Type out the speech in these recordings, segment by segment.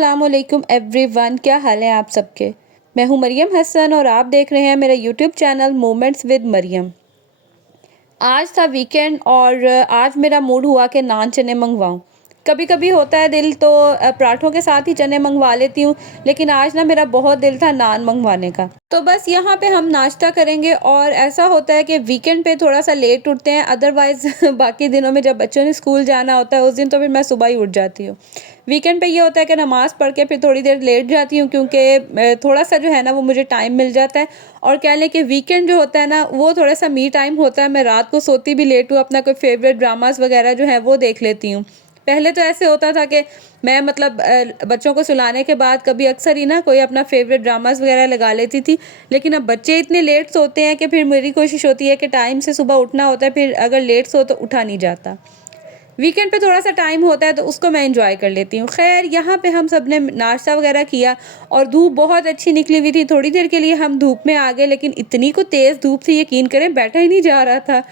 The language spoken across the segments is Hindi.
अस्सलामुअलैकुम एवरीवन, क्या हाल है आप सबके। मैं हूं मरियम हसन और आप देख रहे हैं मेरा YouTube channel moments with Mariam. आज था वीकेंड और आज मेरा मूड हुआ कि नान चने मंगवाऊं। कभी कभी होता है दिल तो पराठों के साथ ही चने मंगवा लेती हूँ, लेकिन आज ना मेरा बहुत दिल था नान मंगवाने का। तो बस यहाँ पे हम नाश्ता करेंगे और ऐसा होता है कि वीकेंड पे थोड़ा सा लेट उठते हैं, अदरवाइज़ बाकी दिनों में जब बच्चों ने स्कूल जाना होता है उस दिन तो फिर मैं सुबह ही उठ जाती हूँ। वीकेंड पे ये होता है कि नमाज़ पढ़ के फिर थोड़ी देर लेट जाती हूँ, क्योंकि थोड़ा सा जो है ना वो मुझे टाइम मिल जाता है। और कह लें कि वीकेंड जो होता है ना वो थोड़ा सा मी टाइम होता है। मैं रात को सोती भी लेट हूँ, अपना कोई फेवरेट ड्रामास वगैरह जो है वो देख लेती हूँ। पहले तो ऐसे होता था कि मैं मतलब बच्चों को सुलाने के बाद कभी अक्सर ही ना कोई अपना फेवरेट ड्रामास वगैरह लगा लेती थी। लेकिन अब बच्चे इतने लेट सोते हैं कि फिर मेरी कोशिश होती है कि टाइम से सुबह उठना होता है, फिर अगर लेट सो तो उठा नहीं जाता। वीकेंड पे थोड़ा सा टाइम होता है तो उसको मैं एंजॉय कर लेती हूँ। खैर, यहाँ पे हम सब ने नाश्ता वगैरह किया और धूप बहुत अच्छी निकली हुई थी। थोड़ी देर के लिए हम धूप में आ गए, लेकिन इतनी को तेज़ धूप थी, यकीन करें बैठा ही नहीं जा रहा था।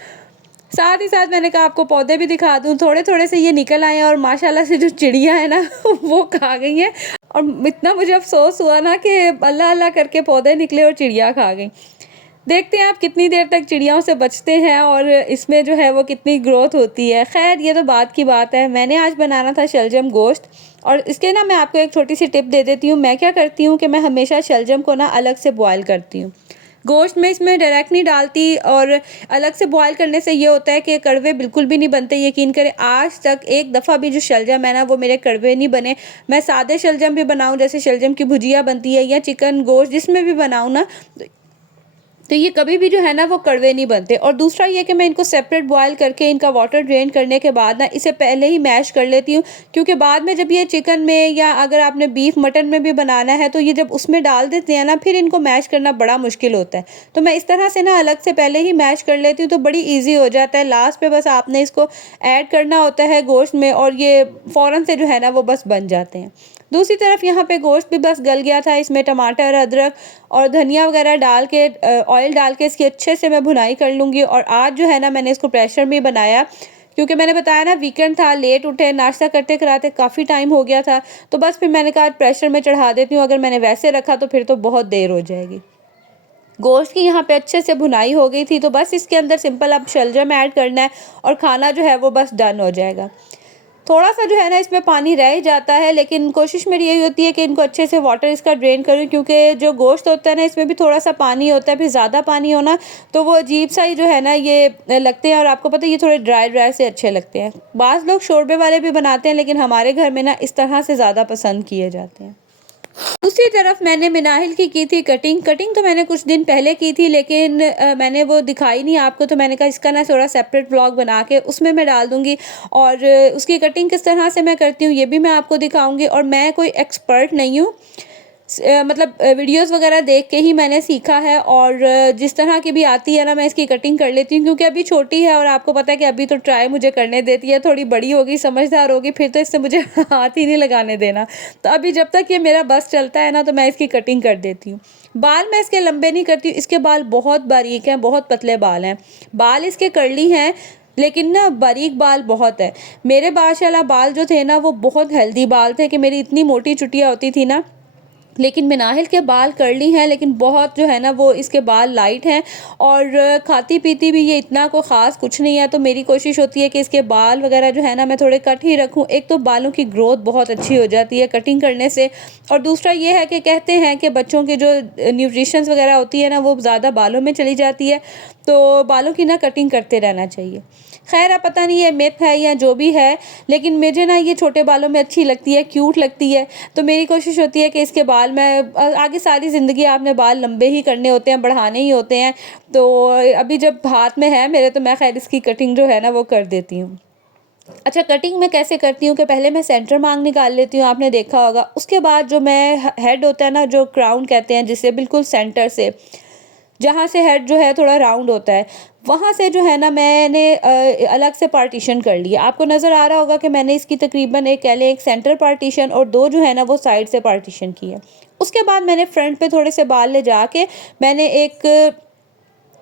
साथ ही साथ मैंने कहा आपको पौधे भी दिखा दूँ। थोड़े थोड़े से ये निकल आए और माशाल्लाह से जो चिड़िया है ना वो खा गई हैं। और इतना मुझे अफसोस हुआ ना कि अल्लाह अल्लाह करके पौधे निकले और चिड़िया खा गई। देखते हैं आप कितनी देर तक चिड़ियाओं से बचते हैं और इसमें जो है वो कितनी ग्रोथ होती है। खैर, ये तो बात की बात है। मैंने आज बनाना था शलजम गोश्त, और इसके ना मैं आपको एक छोटी सी टिप दे देती हूँ। मैं क्या करती हूँ कि मैं हमेशा शलजम को ना अलग से बॉयल करती हूँ। गोश्त में इसमें डायरेक्ट नहीं डालती, और अलग से बॉयल करने से ये होता है कि कड़वे बिल्कुल भी नहीं बनते। यकीन करें, आज तक एक दफ़ा भी जो शलजम है ना वो मेरे कड़वे नहीं बने। मैं सादे शलजम भी बनाऊँ, जैसे शलजम की भुजिया बनती है या चिकन गोश्त जिसमें भी बनाऊँ ना, तो ये कभी भी जो है ना वो कड़वे नहीं बनते। और दूसरा ये कि मैं इनको सेपरेट बॉयल करके इनका वाटर ड्रेन करने के बाद ना इसे पहले ही मैश कर लेती हूँ, क्योंकि बाद में जब ये चिकन में या अगर आपने बीफ मटन में भी बनाना है तो ये जब उसमें डाल देते हैं ना फिर इनको मैश करना बड़ा मुश्किल होता है। तो मैं इस तरह से ना अलग से पहले ही मैश कर लेती हूँ, तो बड़ी ईजी हो जाता है। लास्ट पे बस आपने इसको ऐड करना होता है गोश्त में, और ये फ़ौरन से जो है ना वो बस बन जाते हैं। दूसरी तरफ यहाँ पे गोश्त भी बस गल गया था। इसमें टमाटर, अदरक और धनिया वगैरह डाल के ऑयल डाल के इसकी अच्छे से मैं भुनाई कर लूँगी। और आज जो है ना मैंने इसको प्रेशर में बनाया, क्योंकि मैंने बताया ना वीकेंड था, लेट उठे, नाश्ता करते कराते काफ़ी टाइम हो गया था। तो बस फिर मैंने कहा प्रेशर में चढ़ा देती हूँ, अगर मैंने वैसे रखा तो फिर तो बहुत देर हो जाएगी। गोश्त की यहाँ पे अच्छे से भुनाई हो गई थी, तो बस इसके अंदर सिंपल अब शलजम ऐड करना है और खाना जो है वो बस डन हो जाएगा। थोड़ा सा जो है ना इसमें पानी रह ही जाता है, लेकिन कोशिश मेरी यही होती है कि इनको अच्छे से वाटर इसका ड्रेन करूँ, क्योंकि जो गोश्त होता है ना इसमें भी थोड़ा सा पानी होता है। फिर ज़्यादा पानी होना तो वो अजीब सा ही जो है ना ये लगते हैं, और आपको पता है ये थोड़े ड्राई ड्राई से अच्छे लगते हैं। बाज़ लोग शोरबे वाले भी बनाते हैं, लेकिन हमारे घर में ना इस तरह से ज़्यादा पसंद किए जाते हैं। दूसरी तरफ मैंने मिनाहिल की थी कटिंग। कटिंग तो मैंने कुछ दिन पहले की थी, लेकिन मैंने वो दिखाई नहीं आपको, तो मैंने कहा इसका ना थोड़ा सेपरेट व्लॉग बना के उसमें मैं डाल दूँगी। और उसकी कटिंग किस तरह से मैं करती हूँ ये भी मैं आपको दिखाऊँगी। और मैं कोई एक्सपर्ट नहीं हूँ, मतलब वीडियोस वगैरह देख के ही मैंने सीखा है। और जिस तरह की भी आती है ना मैं इसकी कटिंग कर लेती हूँ, क्योंकि अभी छोटी है और आपको पता है कि अभी तो ट्राई मुझे करने देती है। थोड़ी बड़ी होगी, समझदार होगी, फिर तो इससे मुझे हाथ ही नहीं लगाने देना। तो अभी जब तक ये मेरा बस चलता है ना तो मैं इसकी कटिंग कर देती हूँ। बाल मैं इसके लंबे नहीं करती हूँ, इसके बाल बहुत बारीक हैं, बहुत पतले बाल हैं। बाल इसके कर्ली हैं, लेकिन ना बारीक बाल बहुत है। मेरे माशाल्लाह बाल जो थे ना वो बहुत हेल्दी बाल थे कि मेरी इतनी मोटी चुटिया होती थी ना। लेकिन मिनाहिल के बाल कर्ली हैं, लेकिन बहुत जो है ना वो इसके बाल लाइट हैं। और खाती पीती भी ये इतना को ख़ास कुछ नहीं है। तो मेरी कोशिश होती है कि इसके बाल वगैरह जो है ना मैं थोड़े कट ही रखूँ। एक तो बालों की ग्रोथ बहुत अच्छी हो जाती है कटिंग करने से, और दूसरा ये है कि कहते हैं कि बच्चों के जो न्यूट्रिशंस वगैरह होती है ना वो ज़्यादा बालों में चली जाती है, तो बालों की ना कटिंग करते रहना चाहिए। खैर, अब पता नहीं ये मिथ है या जो भी है, लेकिन मुझे ना ये छोटे बालों में अच्छी लगती है, क्यूट लगती है। तो मेरी कोशिश होती है कि इसके बाल मैं आगे सारी ज़िंदगी आपने बाल लंबे ही करने होते हैं, बढ़ाने ही होते हैं। तो अभी जब हाथ में है मेरे, तो मैं खैर इसकी कटिंग जो है ना वो कर देती हूँ। अच्छा, कटिंग मैं कैसे करती हूँ कि पहले मैं सेंटर मांग निकाल लेती हूँ, आपने देखा होगा। उसके बाद जो मैं हेड होता है ना, जो क्राउन कहते हैं जिसे, बिल्कुल सेंटर से जहाँ से हेड जो है थोड़ा राउंड होता है, वहाँ से जो है ना मैंने अलग से पार्टीशन कर लिया। आपको नज़र आ रहा होगा कि मैंने इसकी तकरीबन एक कह लें एक सेंटर पार्टीशन और दो जो है ना वो साइड से पार्टीशन की है। उसके बाद मैंने फ्रंट पे थोड़े से बाल ले जाके मैंने एक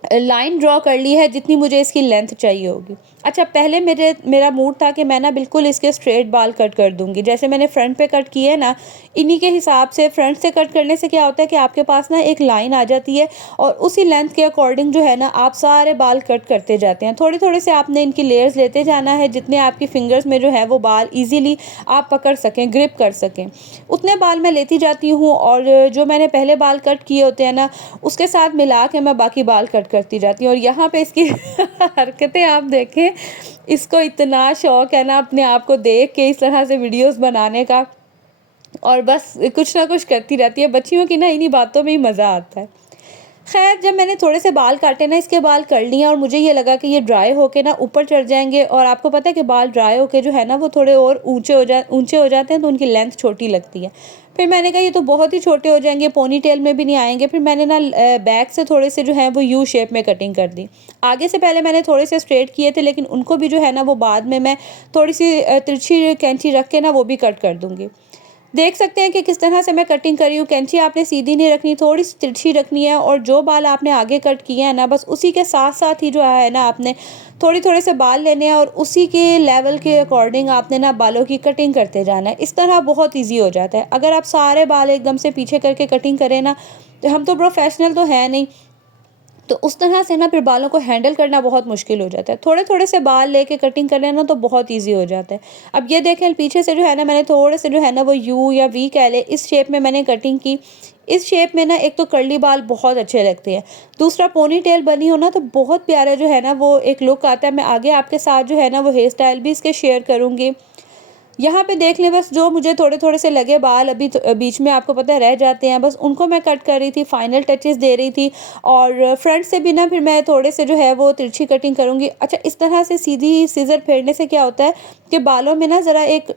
लाइन ड्रॉ कर ली है जितनी मुझे इसकी लेंथ चाहिए होगी। अच्छा, पहले मेरा मूड था कि मैं ना बिल्कुल इसके स्ट्रेट बाल कट कर दूँगी। जैसे मैंने फ्रंट पे कट किए ना, इन्हीं के हिसाब से फ्रंट से कट करने से क्या होता है कि आपके पास ना एक लाइन आ जाती है और उसी लेंथ के अकॉर्डिंग जो है ना आप सारे बाल कट करते जाते हैं। थोड़े-थोड़े से आपने इनकी लेयर्स लेते जाना है, जितने आपकी फिंगर्स में जो है वो बाल ईज़िली आप पकड़ सकें, ग्रिप कर सकें। उतने बाल मैं लेती जाती हूँ और जो मैंने पहले बाल कट किए होते हैं ना, उसके साथ मिला के मैं बाकी बाल कट करती जाती हूँ। और यहाँ पे इसकी हरकतें आप देखें, इसको इतना शौक है ना अपने आप को देख के इस तरह से वीडियोस बनाने का, और बस कुछ ना कुछ करती रहती है। बच्चियों की ना इन्हीं बातों में ही मज़ा आता है। खैर, जब मैंने थोड़े से बाल काटे ना, इसके बाल कर लिए और मुझे ये लगा कि ये ड्राई होके ना ऊपर चढ़ जाएंगे, और आपको पता है कि बाल ड्राई होके जो है ना वो थोड़े और ऊंचे हो जाते हैं, तो उनकी लेंथ छोटी लगती है। फिर मैंने कहा ये तो बहुत ही छोटे हो जाएंगे, पोनी टेल में भी नहीं आएंगे। फिर मैंने ना बैक से थोड़े से जो है वो यू शेप में कटिंग कर दी। आगे से पहले मैंने थोड़े से स्ट्रेट किए थे, लेकिन उनको भी जो है ना वो बाद में मैं थोड़ी सी तिरछी कैंची रख के ना वो भी कट कर दूंगी। देख सकते हैं कि किस तरह से मैं कटिंग कर रही हूँ। कैंची आपने सीधी नहीं रखनी, थोड़ी सी तिरछी रखनी है, और जो बाल आपने आगे कट किए हैं ना, बस उसी के साथ साथ ही जो है ना आपने थोड़े थोड़े से बाल लेने हैं और उसी के लेवल के अकॉर्डिंग आपने ना बालों की कटिंग करते जाना है। इस तरह बहुत ईजी हो जाता है। अगर आप सारे बाल एकदम से पीछे करके कटिंग करें ना, तो हम तो प्रोफेशनल तो है नहीं, तो उस तरह से ना फिर बालों को हैंडल करना बहुत मुश्किल हो जाता है। थोड़े-थोड़े से बाल लेके कटिंग कर लें ना तो बहुत ईज़ी हो जाता है। अब ये देखें, पीछे से जो है ना मैंने थोड़े से जो है ना वो यू या वी कह लें, इस शेप में मैंने कटिंग की। इस शेप में ना एक तो कर्ली बाल बहुत अच्छे लगते हैं, दूसरा पोनी टेल बनी हो ना तो बहुत प्यारा जो है ना वो एक लुक आता है। मैं आगे आपके साथ जो है ना वो हेयर स्टाइल भी इसके शेयर करूँगी। यहाँ पे देख लें, बस जो मुझे थोड़े-थोड़े से लगे बाल अभी तो बीच में आपको पता है रह जाते हैं, बस उनको मैं कट कर रही थी, फाइनल टचेस दे रही थी। और फ्रंट से भी ना फिर मैं थोड़े से जो है वो तिरछी कटिंग करूँगी। अच्छा, इस तरह से सीधी सीज़र फेरने से क्या होता है कि बालों में ना ज़रा एक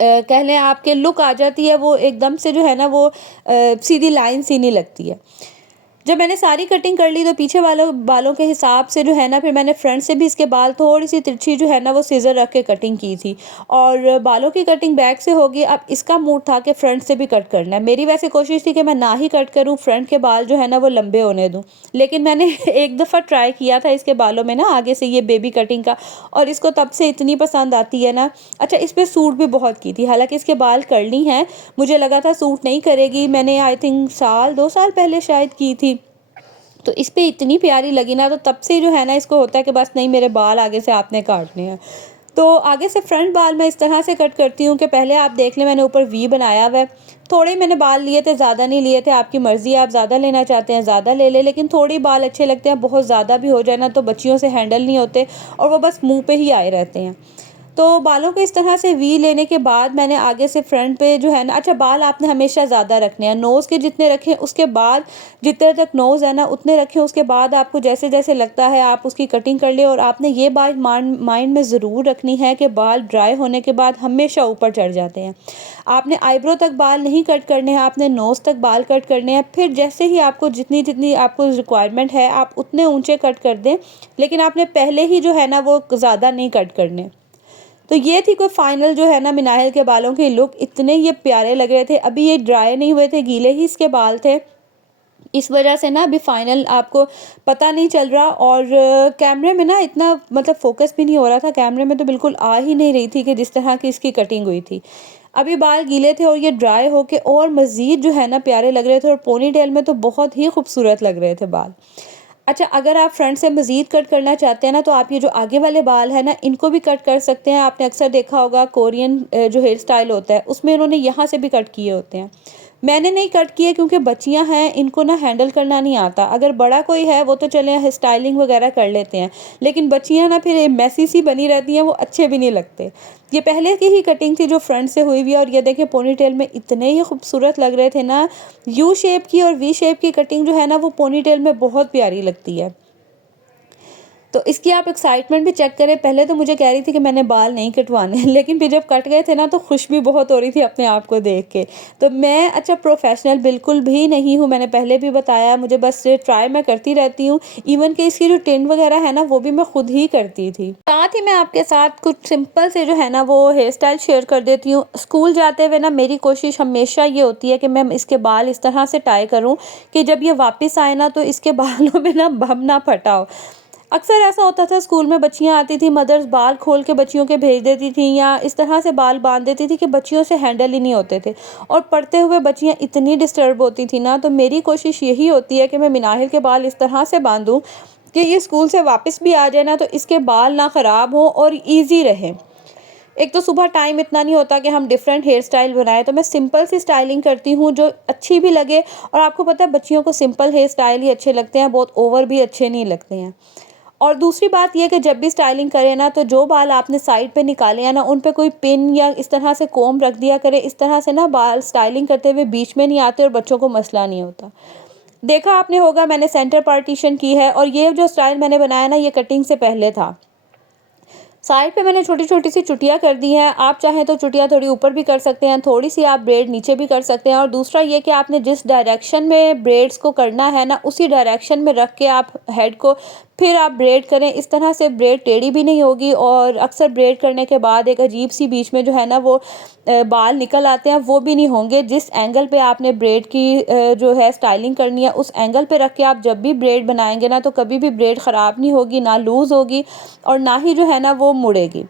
कह लें आपके लुक आ जाती है, वो एकदम से जो है ना वो सीधी लाइन सी नहीं लगती है। जब मैंने सारी कटिंग कर ली तो पीछे वालों बालों के हिसाब से जो है ना फिर मैंने फ्रंट से भी इसके बाल थोड़ी-सी तिरछी जो है ना वो सीज़र रख के कटिंग की थी, और बालों की कटिंग बैक से होगी। अब इसका मूड था कि फ्रंट से भी कट करना है। मेरी वैसे कोशिश थी कि मैं ना ही कट करूँ, फ्रंट के बाल जो है ना वो लंबे होने दूँ। लेकिन मैंने एक दफ़ा ट्राई किया था इसके बालों में ना आगे से ये बेबी कटिंग का, और इसको तब से इतनी पसंद आती है ना। अच्छा, इस पे सूट भी बहुत की थी, हालाँकि इसके बाल कर्ली हैं, मुझे लगा था सूट नहीं करेगी। मैंने आई थिंक साल 2 साल पहले शायद की थी। तो इस पे इतनी प्यारी लगी ना, तो तब से जो है ना इसको होता है कि बस नहीं, मेरे बाल आगे से आपने काटने हैं। तो आगे से फ्रंट बाल मैं इस तरह से कट करती हूँ कि पहले आप देख लें, मैंने ऊपर वी बनाया हुआ है। थोड़े मैंने बाल लिए थे, ज़्यादा नहीं लिए थे। आपकी मर्ज़ी है, आप ज़्यादा लेना चाहते हैं ज़्यादा ले लें, लेकिन थोड़ी बाल अच्छे लगते हैं। बहुत ज़्यादा भी हो जाए ना तो बच्चियों से हैंडल नहीं होते, और वो बस मुँह पे ही आए रहते हैं। तो बालों को इस तरह से वी लेने के बाद मैंने आगे से फ्रंट पे जो है ना, अच्छा, बाल आपने हमेशा ज़्यादा रखने हैं, नोज़ के जितने रखें उसके बाद, जितने तक नोज़ है ना उतने रखें। उसके बाद आपको जैसे जैसे लगता है आप उसकी कटिंग कर लें। और आपने ये बात माइंड में ज़रूर रखनी है कि बाल ड्राई होने के बाद हमेशा ऊपर चढ़ जाते हैं। आपने आईब्रो तक बाल नहीं कट करने हैं, आपने नोज़ तक बाल कट करने हैं। फिर जैसे ही आपको जितनी जितनी आपको रिक्वायरमेंट है आप उतने ऊंचे कट कर दें, लेकिन आपने पहले ही जो है ना वो ज़्यादा नहीं कट करने। तो ये थी कोई फाइनल जो है ना मिनाहिल के बालों की लुक। इतने ये प्यारे लग रहे थे, अभी ये ड्राई नहीं हुए थे, गीले ही इसके बाल थे। इस वजह से ना अभी फाइनल आपको पता नहीं चल रहा, और कैमरे में ना इतना मतलब फोकस भी नहीं हो रहा था। कैमरे में तो बिल्कुल आ ही नहीं रही थी कि जिस तरह की इसकी कटिंग हुई थी। अभी बाल गीले थे और ये ड्राई होके और मज़ीद जो है ना प्यारे लग रहे थे, और पोनी टेल में तो बहुत ही खूबसूरत लग रहे थे बाल। अच्छा, अगर आप फ्रंट से मज़ीद कट करना चाहते हैं ना, तो आप ये जो आगे वाले बाल हैं ना इनको भी कट कर सकते हैं। आपने अक्सर देखा होगा कोरियन जो हेयर स्टाइल होता है उसमें उन्होंने यहाँ से भी कट किए होते हैं। मैंने नहीं कट किए क्योंकि बच्चियां हैं, इनको ना हैंडल करना नहीं आता। अगर बड़ा कोई है वो तो चले स्टाइलिंग वगैरह कर लेते हैं, लेकिन बच्चियां ना फिर मैसी सी बनी रहती हैं, वो अच्छे भी नहीं लगते। ये पहले की ही कटिंग थी जो फ्रंट से हुई हुई है, और ये देखें पोनी टेल में इतने ही खूबसूरत लग रहे थे ना। यू शेप की और वी शेप की कटिंग जो है ना वो पोनी टेल में बहुत प्यारी लगती है। तो इसकी आप एक्साइटमेंट भी चेक करें। पहले तो मुझे कह रही थी कि मैंने बाल नहीं कटवाने, लेकिन फिर जब कट गए थे ना तो खुश भी बहुत हो रही थी अपने आप को देख के। तो मैं अच्छा प्रोफेशनल बिल्कुल भी नहीं हूँ, मैंने पहले भी बताया। मुझे बस ट्राई मैं करती रहती हूँ। इवन कि इसकी जो टिंट वगैरह है ना वो भी मैं खुद ही करती थी। साथ ही मैं आपके साथ कुछ सिंपल से जो है ना वो हेयर स्टाइल शेयर कर देती हूँ। स्कूल जाते हुए ना मेरी कोशिश हमेशा ये होती है कि मैं इसके बाल इस तरह से टाई करूँ कि जब ये वापस आए ना तो इसके बालों में ना बम ना फटा हो। अक्सर ऐसा होता था स्कूल में बच्चियाँ आती थी, मदर्स बाल खोल के बच्चियों के भेज देती थी या इस तरह से बाल बांध देती थी कि बच्चियों से हैंडल ही नहीं होते थे और पढ़ते हुए बच्चियाँ इतनी डिस्टर्ब होती थी ना। तो मेरी कोशिश यही होती है कि मैं मिनाहिल के बाल इस तरह से बांधूँ कि ये स्कूल से वापस भी आ जाए ना तो इसके बाल ना ख़राब हों और ईज़ी रहें। एक तो सुबह टाइम इतना नहीं होता कि हम डिफरेंट हेयर स्टाइल बनाएं, तो मैं सिंपल सी स्टाइलिंग करती हूँ जो अच्छी भी लगे। और आपको पता है बच्चियों को सिंपल हेयर स्टाइल ही अच्छे लगते हैं, बहुत ओवर भी अच्छे नहीं लगते हैं। और दूसरी बात ये कि जब भी स्टाइलिंग करें ना तो जो बाल आपने साइड पे निकाले हैं ना उन पे कोई पिन या इस तरह से कोम रख दिया करें। इस तरह से ना बाल स्टाइलिंग करते हुए बीच में नहीं आते और बच्चों को मसला नहीं होता। देखा आपने होगा मैंने सेंटर पार्टीशन की है और ये जो स्टाइल मैंने बनाया ना ये कटिंग से पहले था। साइड पे मैंने छोटी-छोटी सी चुटियाँ कर दी हैं। आप चाहें तो चुटियाँ थोड़ी ऊपर भी कर सकते हैं, थोड़ी-सी आप ब्रेड नीचे भी कर सकते हैं। और दूसरा ये कि आपने जिस डायरेक्शन में ब्रेड्स को करना है ना, उसी डायरेक्शन में रख के आप हेड को फिर आप ब्रेड करें। इस तरह से ब्रेड टेढ़ी भी नहीं होगी और अक्सर ब्रेड करने के बाद एक अजीब-सी बीच में जो है ना वो बाल निकल आते हैं, वो भी नहीं होंगे। जिस एंगल पे आपने ब्रेड की जो है स्टाइलिंग करनी है, उस एंगल पे रख के आप जब भी ब्रेड बनाएँगे ना, तो कभी भी ब्रेड ख़राब नहीं होगी, ना लूज़ होगी और ना ही जो है ना वो मुड़ेगी।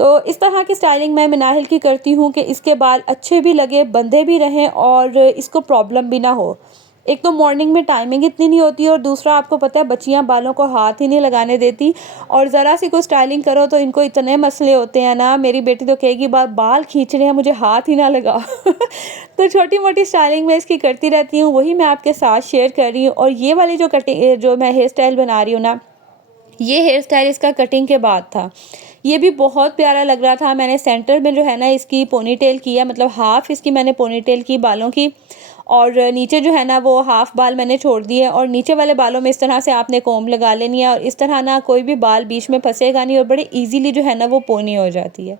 तो इस तरह की स्टाइलिंग मैं मिनाहिल की करती हूँ कि इसके बाल अच्छे भी लगे, बंधे भी रहें और इसको प्रॉब्लम भी ना हो। एक तो मॉर्निंग में टाइमिंग इतनी नहीं होती और दूसरा आपको पता है बच्चियाँ बालों को हाथ ही नहीं लगाने देती और ज़रा सी कोई स्टाइलिंग करो तो इनको इतने मसले होते हैं ना। मेरी बेटी तो कहेगी बाल खींच रहे हैं, मुझे हाथ ही ना लगाओ। तो छोटी-मोटी स्टाइलिंग मैं इसकी करती रहती हूँ, वही मैं आपके साथ शेयर कर रही हूँ। और ये वाली जो मैं हेयर स्टाइल बना रही हूँ ना, ये हेयर स्टाइल इसका कटिंग के बाद था। ये भी बहुत प्यारा लग रहा था। मैंने सेंटर में जो है ना इसकी पोनीटेल किया, मतलब हाफ़ इसकी मैंने पोनीटेल की बालों की और नीचे जो है ना वो हाफ़ बाल मैंने छोड़ दिए और नीचे वाले बालों में इस तरह से आपने कोम्ब लगा लेनी है और इस तरह ना कोई भी बाल बीच में फँसेगा नहीं और बड़े ईज़िली जो है ना वो पोनी हो जाती है।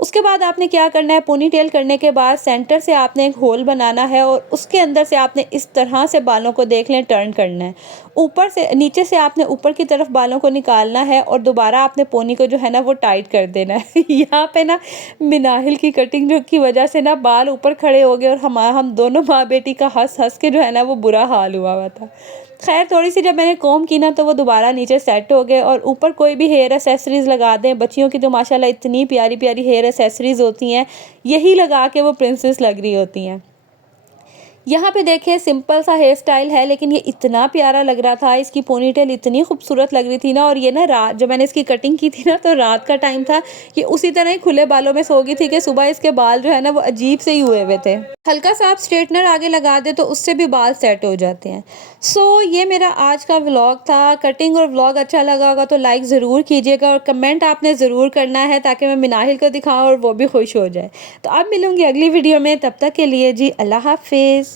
उसके बाद आपने क्या करना है, पोनीटेल करने के बाद सेंटर से आपने एक होल बनाना है और उसके अंदर से आपने इस तरह से बालों को देख लें टर्न करना है। ऊपर से नीचे से आपने ऊपर की तरफ बालों को निकालना है और दोबारा आपने पोनी को जो है ना वो टाइट कर देना है। यहाँ पे ना मिनाहिल की कटिंग जो की वजह से ना बाल ऊपर खड़े हो गए और हम दोनों माँ बेटी का हँस-हँस के जो है ना वो बुरा हाल हुआ था। खैर थोड़ी-सी जब मैंने कोम्ब की ना तो वो दोबारा नीचे सेट हो गए और ऊपर कोई भी हेयर एक्सेसरीज़ लगा दें। बच्चियों की तो माशाल्लाह इतनी प्यारी-प्यारी हेयर एक्सेसरीज़ होती हैं, यही लगा के वो प्रिंसेस लग रही होती हैं। यहाँ पे देखिए सिंपल सा हेयर स्टाइल है लेकिन ये इतना प्यारा लग रहा था, इसकी पोनीटेल इतनी खूबसूरत लग रही थी ना। और ये ना रात जब मैंने इसकी कटिंग की थी ना तो रात का टाइम था, ये उसी तरह ही खुले बालों में सो गई थी कि सुबह इसके बाल जो है ना वो अजीब से ही हुए हुए थे। हल्का सा आप स्ट्रेटनर आगे लगा दें तो उससे भी बाल सेट हो जाते हैं। ये मेरा आज का व्लॉग था। कटिंग और व्लॉग अच्छा लगा होगा तो लाइक ज़रूर कीजिएगा और कमेंट आपने ज़रूर करना है ताकि मैं मिनाहिल को दिखाऊँ और वो भी खुश हो जाए। तो अब मिलूँगी अगली वीडियो में, तब तक के लिए जी अल्लाह हाफ़िज़।